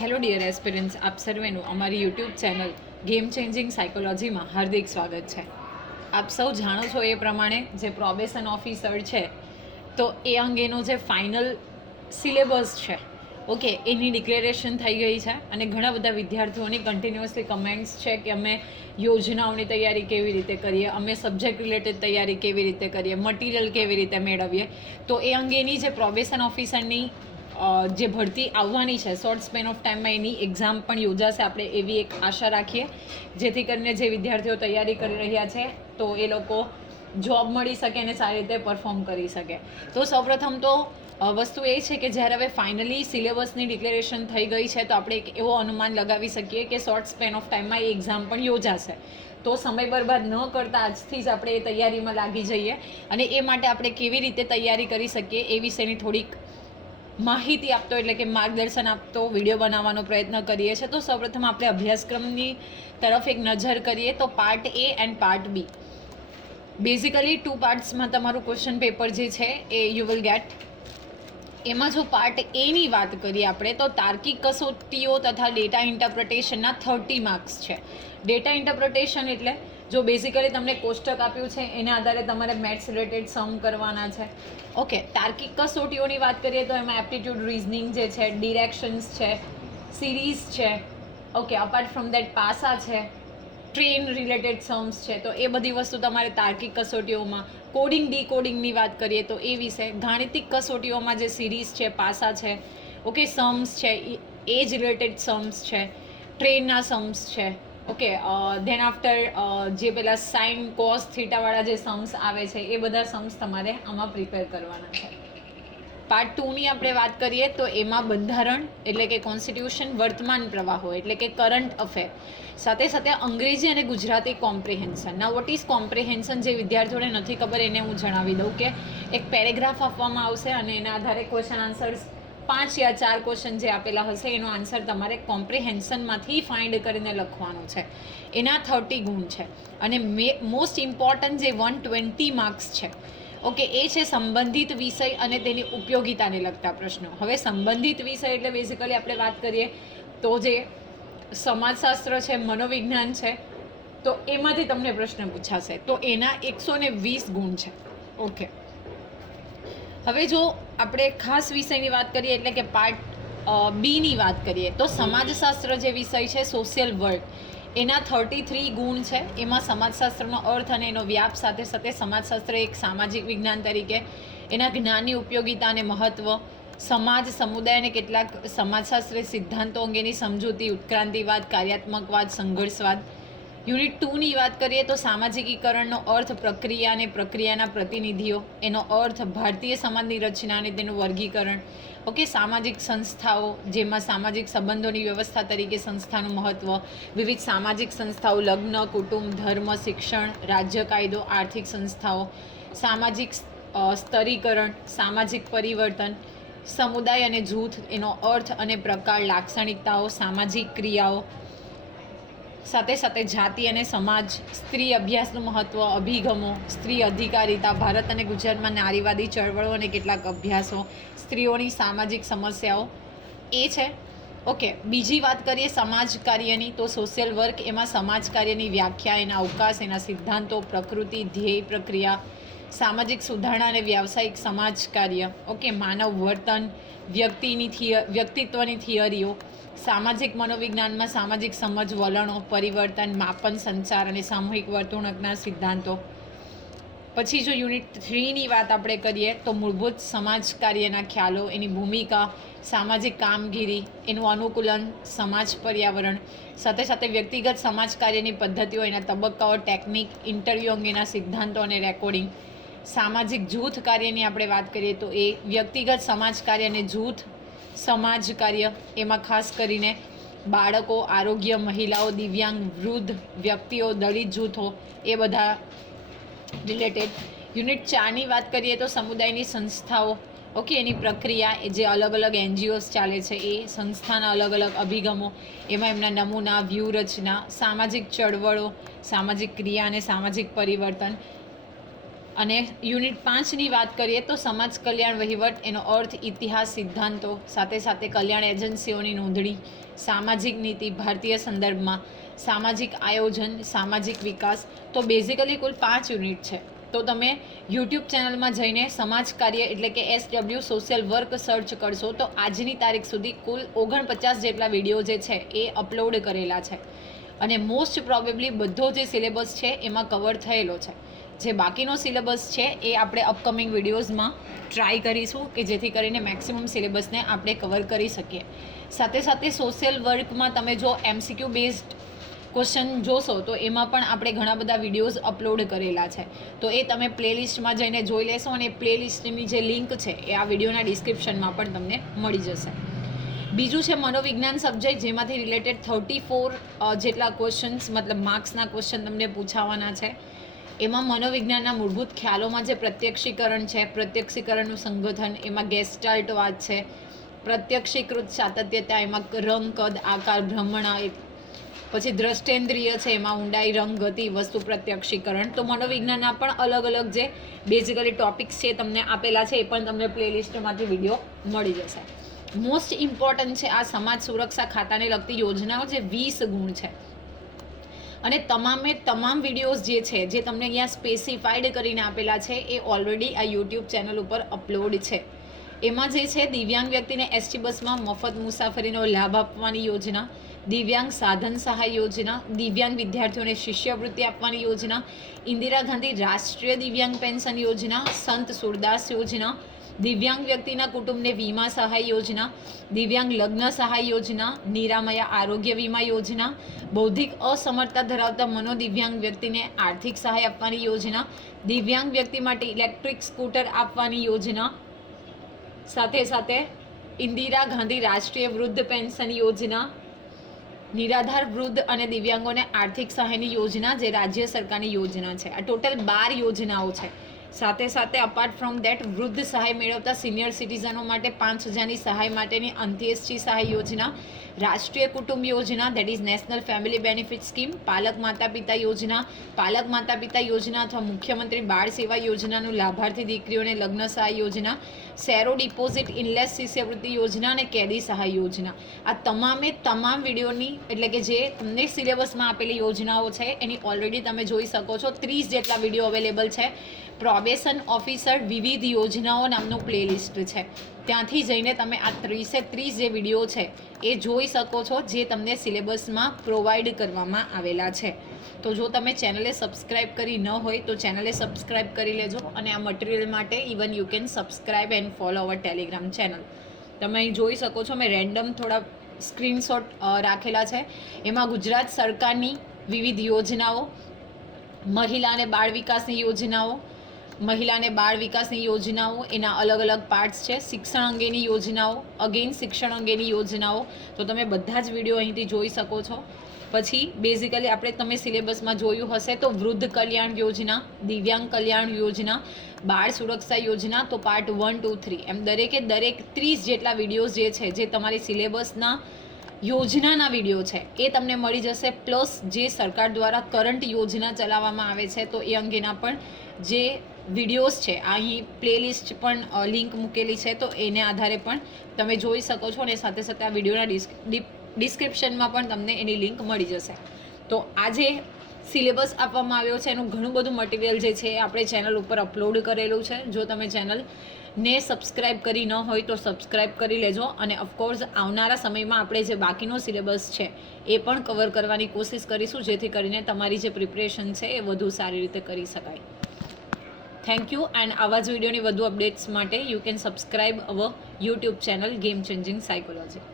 Hello dear aspirants, આપ સર્વેનું અમારી YouTube channel game changing સાયકોલોજીમાં હાર્દિક સ્વાગત છે. આપ સૌ જાણો છો એ પ્રમાણે જે પ્રોબેશન ઓફિસર છે તો એ અંગેનો જે ફાઇનલ સિલેબસ છે ઓકે એની ડિક્લેરેશન થઈ ગઈ છે અને ઘણા બધા વિદ્યાર્થીઓની કન્ટિન્યુઅસલી કમેન્ટ્સ છે કે અમે યોજનાઓની તૈયારી કેવી રીતે કરીએ, અમે સબ્જેક્ટ રિલેટેડ તૈયારી કેવી રીતે કરીએ, મટીરિયલ કેવી રીતે મેળવીએ. તો એ અંગેની જે પ્રોબેશન ઓફિસરની જે ભરતી આવવાની છે શોર્ટ સ્પેન ઓફ ટાઈમમાં એની એક્ઝામ પણ યોજાશે. આપણે એવી એક આશા રાખીએ જેથી કરીને જે વિદ્યાર્થીઓ તૈયારી કરી રહ્યા છે તો એ લોકો જોબ મળી શકે અને સારી રીતે પરફોર્મ કરી શકે. તો સૌપ્રથમ તો વસ્તુ એ છે કે જ્યારે હવે ફાઇનલી સિલેબસની ડિક્લેરેશન થઈ ગઈ છે તો આપણે એક એવો અનુમાન લગાવી શકીએ કે શોર્ટ સ્પેન ઓફ ટાઈમમાં એ એક્ઝામ પણ યોજાશે. તો સમય બરબાદ ન કરતાં આજથી જ આપણે એ તૈયારીમાં લાગી જઈએ અને એ માટે આપણે કેવી રીતે તૈયારી કરી શકીએ એ વિશેની થોડીક માહિતી આપતો એટલે કે માર્ગદર્શન આપતો વિડીયો બનાવવાનો પ્રયત્ન કરીએ છીએ. તો સૌપ્રથમ આપણે અભ્યાસક્રમની તરફ એક નજર કરીએ તો part A and part B. Basically 2 પાર્ટ્સમાં તમારું ક્વેશ્ચન પેપર જે છે એ યુ વિલ ગેટ. એમાં જો પાર્ટ એની વાત કરીએ આપણે તો તાર્કિક કસોટીઓ તથા ડેટા ઇન્ટરપ્રિટેશનના 30 માર્ક્સ છે. ડેટા ઇન્ટરપ્રિટેશન એટલે જો બેઝિકલી તમને કોષ્ટક આપ્યું છે એના આધારે તમારે મેથ્સ રિલેટેડ સમ કરવાના છે. ઓકે, તાર્કિક કસોટીઓની વાત કરીએ તો એમાં એપ્ટિટ્યૂડ રિઝનિંગ જે છે, ડિરેક્શન્સ છે, સિરીઝ છે, ઓકે, અપાર્ટ ફ્રોમ દેટ પાસા છે, ટ્રેન રિલેટેડ સમ્સ છે. તો એ બધી વસ્તુ તમારે તાર્કિક કસોટીઓમાં. કોડિંગ ડીકોડિંગની વાત કરીએ તો એ વિશે. ગાણિતિક કસોટીઓમાં જે સિરીઝ છે, પાસા છે, ઓકે, સમ્સ છે, એજ રિલેટેડ સમ્સ છે, ટ્રેનના સમ્સ છે, ઓકે, ધેન આફ્ટર જે પેલા સાઇન કોસ થીટાવાળા જે સમ્સ આવે છે એ બધા સમ્સ તમારે આમાં પ્રિપેર કરવાના છે. પાર્ટ 2ની આપણે વાત કરીએ તો એમાં બંધારણ એટલે કે કોન્સ્ટિટ્યુશન, વર્તમાન પ્રવાહો એટલે કે કરંટ અફેર, સાથે સાથે અંગ્રેજી અને ગુજરાતી કોમ્પ્રિહેન્શન. ના વોટ ઇઝ કોમ્પ્રિહેન્શન જે વિદ્યાર્થીઓને નથી ખબર એને હું જણાવી દઉં કે એક પેરેગ્રાફ આપવામાં આવશે અને એના આધારે ક્વેશ્ચન આન્સર્સ 5 યા 4 ક્વેશ્ચન જે આપેલા હશે એનો આન્સર તમારે કોમ્પ્રિહેન્શનમાંથી ફાઇન્ડ કરીને લખવાનો છે. એના 30 ગુણ છે અને મોસ્ટ ઇમ્પોર્ટન્ટ જે 120 માર્ક્સ છે ઓકે એ છે સંબંધિત વિષય અને તેની ઉપયોગિતાને લગતા પ્રશ્નો. હવે સંબંધિત વિષય એટલે બેઝિકલી આપણે વાત કરીએ તો જે સમાજશાસ્ત્ર છે, મનોવિજ્ઞાન છે, તો એમાંથી તમને પ્રશ્ન પૂછાશે તો એના 120 ગુણ છે. ઓકે, હવે જો આપણે ખાસ વિષયની વાત કરીએ એટલે કે પાર્ટ બીની વાત કરીએ તો સમાજશાસ્ત્ર જે વિષય છે, સોશિયલ વર્ક, એના 33 ગુણ છે. એમાં સમાજશાસ્ત્રનો અર્થ અને એનો વ્યાપ, સાથે સાથે સમાજશાસ્ત્ર એક સામાજિક વિજ્ઞાન તરીકે એના જ્ઞાનની ઉપયોગિતા અને મહત્ત્વ, સમાજ, સમુદાય અને કેટલાક સમાજશાસ્ત્રીય સિદ્ધાંતો અંગેની સમજૂતી, ઉત્ક્રાંતિવાદ, કાર્યાત્મકવાદ, સંઘર્ષવાદ. યુનિટ 2ની વાત કરીએ તો સામાજિકીકરણનો અર્થ, પ્રક્રિયા અને પ્રક્રિયાના પ્રતિનિધિઓ, એનો અર્થ, ભારતીય સમાજની રચના અને તેનું વર્ગીકરણ, ઓકે, સામાજિક સંસ્થાઓ જેમાં સામાજિક સંબંધોની વ્યવસ્થા તરીકે સંસ્થાનું મહત્ત્વ, વિવિધ સામાજિક સંસ્થાઓ, લગ્ન, કુટુંબ, ધર્મ, શિક્ષણ, રાજ્ય કાયદો, આર્થિક સંસ્થાઓ, સામાજિક સ્તરીકરણ, સામાજિક પરિવર્તન, સમુદાય અને જૂથ, એનો અર્થ અને પ્રકાર, લાક્ષણિકતાઓ, સામાજિક ક્રિયાઓ, સાથે સાથે જાતિ અને સમાજ, સ્ત્રી અભ્યાસનું મહત્ત્વ, અભિગમો, સ્ત્રી અધિકારિતા, ભારત અને ગુજરાતમાં નારીવાદી ચળવળો અને કેટલાક અભ્યાસો, સ્ત્રીઓની સામાજિક સમસ્યાઓ એ છે. ઓકે, બીજી વાત કરીએ સમાજ કાર્યની તો સોશિયલ વર્ક, એમાં સમાજ કાર્યની વ્યાખ્યા, એના અવકાશ, એના સિદ્ધાંતો, પ્રકૃતિ, ધ્યેય, પ્રક્રિયા, સામાજિક સુધારણા અને વ્યાવસાયિક સમાજ કાર્ય, ઓકે, માનવ વર્તન, વ્યક્તિત્વની થિયરીઓ, સામાજિક મનોવિજ્ઞાનમાં સામાજિક સમજ, વલણો, પરિવર્તન, માપન, સંચાર અને સામૂહિક વર્તણૂકના સિદ્ધાંતો. પછી જો યુનિટ 3ની વાત આપણે કરીએ તો મૂળભૂત સમાજ કાર્યના ખ્યાલો, એની ભૂમિકા, સામાજિક કામગીરી, એનું અનુકૂલન, સમાજ પર્યાવરણ, સાથે સાથે વ્યક્તિગત સમાજ કાર્યની પદ્ધતિઓ, એના તબક્કાઓ, ટેકનિક, ઇન્ટરવ્યૂ અંગેના સિદ્ધાંતો અને રેકોર્ડિંગ. સામાજિક જૂથ કાર્યની આપણે વાત કરીએ તો એ વ્યક્તિગત સમાજ કાર્ય અને જૂથ સમાજ કાર્ય, એમાં ખાસ કરીને બાળકો, આરોગ્ય, મહિલાઓ, દિવ્યાંગ, વૃદ્ધ વ્યક્તિઓ, દલિત જૂથો એ બધા રિલેટેડ. યુનિટ 4ની વાત કરીએ તો સમુદાયની સંસ્થાઓ, ઓકે, એની પ્રક્રિયા, એ જે અલગ અલગ NGOs ચાલે છે એ સંસ્થાના અલગ અલગ અભિગમો, એમાં એમના નમૂના, વ્યૂહરચના, સામાજિક ચળવળો, સામાજિક ક્રિયા અને સામાજિક પરિવર્તન. અને યુનિટ 5ની વાત કરીએ તો સમાજ કલ્યાણ વહીવટ, એનો અર્થ, ઇતિહાસ, સિદ્ધાંતો, સાથે સાથે કલ્યાણ એજન્સીઓની નોંધણી, સામાજિક નીતિ ભારતીય સંદર્ભમાં, સામાજિક આયોજન, સામાજિક વિકાસ. તો બેઝિકલી કુલ 5 યુનિટ છે. તો તમે યુટ્યુબ ચેનલમાં જઈને સમાજ કાર્ય એટલે કે SW સોશિયલ વર્ક સર્ચ કરશો તો આજની તારીખ સુધી કુલ 49 જેટલા વિડીયો જે છે એ અપલોડ કરેલા છે અને મોસ્ટ પ્રોબેબલી બધો જે સિલેબસ છે એમાં કવર થયેલો છે. જે બાકીનો સિલેબસ છે એ આપણે અપકમિંગ વિડીયોઝમાં ટ્રાય કરીશું કે જેથી કરીને મેક્સિમમ સિલેબસને આપણે કવર કરી શકીએ. સાથે સાથે સોશિયલ વર્કમાં તમે જો MCQ બેઝડ ક્વેશ્ચન જોશો તો એમાં પણ આપણે ઘણા બધા વિડીયોઝ અપલોડ કરેલા છે. તો એ તમે પ્લેલિસ્ટમાં જઈને જોઈ લેશો અને પ્લેલિસ્ટની જે લિંક છે એ આ વિડીયોના ડિસ્ક્રિપ્શનમાં પણ તમને મળી જશે. બીજું છે મનોવિજ્ઞાન સબ્જેક્ટ, જેમાંથી રિલેટેડ 34 જેટલા ક્વેશ્ચન્સ મતલબ માર્ક્સના ક્વેશ્ચન તમને પૂછાવાના છે. એમાં મનોવિજ્ઞાનના મૂળભૂત ખ્યાલોમાં જે પ્રત્યક્ષીકરણ છે, પ્રત્યક્ષીકરણનું સંગઠન, એમાં ગેસ્ટાલ્ટ વાત છે, પ્રત્યક્ષીકૃત સાતત્યતા, એમાં રંગ, કદ, આકાર, ભ્રમણા, પછી દ્રષ્ટેન્દ્રિય છે, એમાં ઊંડાઈ, રંગ, ગતિ, વસ્તુ પ્રત્યક્ષીકરણ. તો મનોવિજ્ઞાનના પણ અલગ અલગ જે બેઝિકલી ટોપિક્સ છે તમને આપેલા છે એ પણ તમને પ્લેલિસ્ટમાંથી વિડીયો મળી જશે. મોસ્ટ ઇમ્પોર્ટન્ટ છે આ સમાજ સુરક્ષા ખાતાને લગતી યોજનાઓ જે 20 ગુણ છે અને તમામ વિડીયોઝ જે છે જે તમને અહીંયા સ્પેસિફાઈડ કરીને આપેલા છે એ ઓલરેડી આ યુટ્યુબ ચેનલ ઉપર અપલોડ છે. એમાં જે છે દિવ્યાંગ વ્યક્તિને ST બસમાં મફત મુસાફરીનો લાભ આપવાની યોજના, દિવ્યાંગ સાધન સહાય યોજના, દિવ્યાંગ વિદ્યાર્થીઓને શિષ્યવૃત્તિ આપવાની યોજના, ઇન્દિરા ગાંધી રાષ્ટ્રીય દિવ્યાંગ પેન્શન યોજના, સંત સુરદાસ યોજના, દિવ્યાંગ વ્યક્તિના કુટુંબને વીમા સહાય યોજના, દિવ્યાંગ લગ્ન સહાય યોજના, નિરામયા આરોગ્ય વીમા યોજના, બૌદ્ધિક અસમર્થતા ધરાવતા મનોદિવ્યાંગ વ્યક્તિને આર્થિક સહાય આપવાની યોજના, દિવ્યાંગ વ્યક્તિ માટે ઇલેક્ટ્રિક સ્કૂટર આપવાની યોજના, સાથે સાથે ઇન્દિરા ગાંધી રાષ્ટ્રીય વૃદ્ધ પેન્શન યોજના, નિરાધાર વૃદ્ધ અને દિવ્યાંગોને આર્થિક સહાયની યોજના જે રાજ્ય સરકારની યોજના છે. આ ટોટલ 12 યોજનાઓ છે. સાથે સાથે અપાર્ટ ફ્રોમ ધેટ વૃદ્ધ સહાય મેળવતા સિનિયર સિટીઝનો માટે 5,000ની સહાય માટેની અંત્યેષ્ટિ સહાય યોજના, રાષ્ટ્રીય કુટુંબ યોજના that is national family benefit scheme, પાલક માતા પિતા યોજના, પાલક માતા પિતા યોજના અથવા મુખ્યમંત્રી બાળ સેવા યોજનાનું લાભાર્થી દીકરીઓને લગ્ન સહાય યોજના, સેરો ડિપોઝિટ ઇનલેસ શિષ્યવૃત્તિ યોજના અને કેદી સહાય યોજના. આ તમામ વિડીયોની એટલે કે જે તમને સિલેબસમાં આપેલી યોજનાઓ છે એની ઓલરેડી તમે જોઈ શકો છો. 30 જેટલા વિડીયો અવેલેબલ છે. પ્રોબેશન ઓફિસર વિવિધ યોજનાઓ નામનું પ્લેલિસ્ટ છે. ત્યાંથી જઈને તમે આ 30 જે વિડીયો છે એ જોઈ શકો છો જે તમને સિલેબસમાં પ્રોવાઈડ કરવામાં આવેલા છે. તો જો તમે ચેનલે સબસ્ક્રાઈબ કરી ન હોય તો ચેનલે સબસ્ક્રાઈબ કરી લેજો અને આ મટીરિયલ માટે even you can subscribe and follow our Telegram channel. તમે અહીં જોઈ શકો છો મેં રેન્ડમ થોડા સ્ક્રીનશોટ રાખેલા છે. એમાં ગુજરાત સરકારની વિવિધ યોજનાઓ, મહિલા અને બાળ વિકાસની યોજનાઓ, એના અલગ અલગ પાર્ટ્સ છે, શિક્ષણ અંગેની યોજનાઓ, શિક્ષણ અંગેની યોજનાઓ. તો તમે બધા જ વિડીયો અહીંથી જોઈ શકો છો. પછી બેઝિકલી તમે સિલેબસમાં જોયું હશે તો વૃદ્ધ કલ્યાણ યોજના, દિવ્યાંગ કલ્યાણ યોજના, બાળ સુરક્ષા યોજના, તો પાર્ટ 1, 2, 3 એમ દરેક 30 જેટલા વિડીયોઝ જે છે જે તમારી સિલેબસના યોજનાના વિડીયો છે એ તમને મળી જશે. પ્લસ જે સરકાર દ્વારા કરંટ યોજના ચલાવવામાં આવે છે તો એ અંગેના પણ જે વિડીયોઝ છે અહીં પ્લેલિસ્ટ પણ લિંક મૂકેલી છે તો એને આધારે પણ તમે જોઈ શકો છો અને સાથે સાથે આ વિડીયોના ડિસ્ક્રિપ્શનમાં પણ તમને એની લિંક મળી જશે. તો આજે સિલેબસ આપવામાં આવ્યો છે એનું ઘણું બધું મટીરિયલ જે છે એ આપણે ચેનલ ઉપર અપલોડ કરેલું છે. જો તમે ચેનલને સબસ્ક્રાઈબ કરી ન હોય તો સબસ્ક્રાઈબ કરી લેજો અને ઓફકોર્સ આવનારા સમયમાં આપણે જે બાકીનો સિલેબસ છે એ પણ કવર કરવાની કોશિશ કરીશું જેથી કરીને તમારી જે પ્રિપરેશન છે એ વધુ સારી રીતે કરી શકાય. થેન્ક યુ એન્ડ આવા જ વિડીયોની વધુ અપડેટ્સ માટે you can subscribe our YouTube channel game changing psychology.